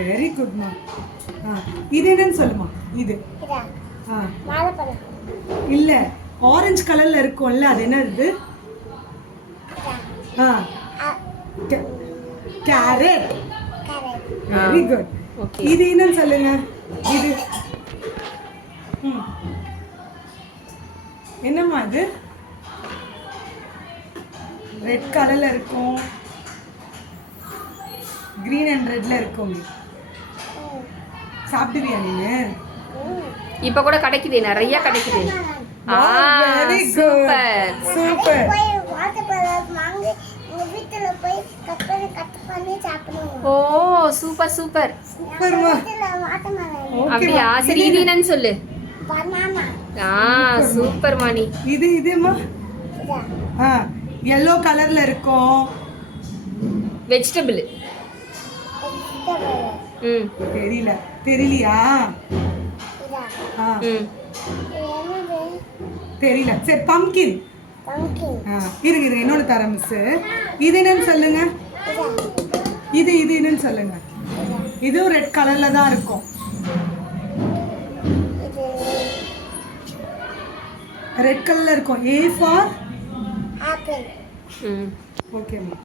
Very குட்மா. இது என்னன்னு சொல்லுமா? இது வாழைப்பழம் இல்ல, ஆரஞ்சு கலர்ல இருக்கும்ல, அது என்ன இது? கேரட். Very good. இது என்னன்னு சொல்லுங்க? இது என்னம்மா இது? ரெட் கலர்ல இருக்கும், கிரீன் அண்ட் ரெட்ல இருக்கும். சாப்பிடுவியா நீங்க? இப்ப கூட கிடைக்குது, நிறைய கிடைக்குது. Very good, super. ஓ சூப்பர் சூப்பர். சூப்பர்மா. அப்படியா? சரி இது என்னன்னு சொல்லு. சூப்பர் மாணி. இது இதுமா yellow கலர்ல இருக்கும். வெஜிடபிள். தெரியலையா? தெரியல. சரி, பம்கின். இருங்க இன்னொன்று தரேன் மிஸ். இது என்னன்னு சொல்லுங்க. இது என்னன்னு சொல்லுங்க. இதுவும் ரெட் கலர்ல தான் இருக்கும். ரெட் கலர்ல இருக்கும். A for apple. ஓகேம்மா.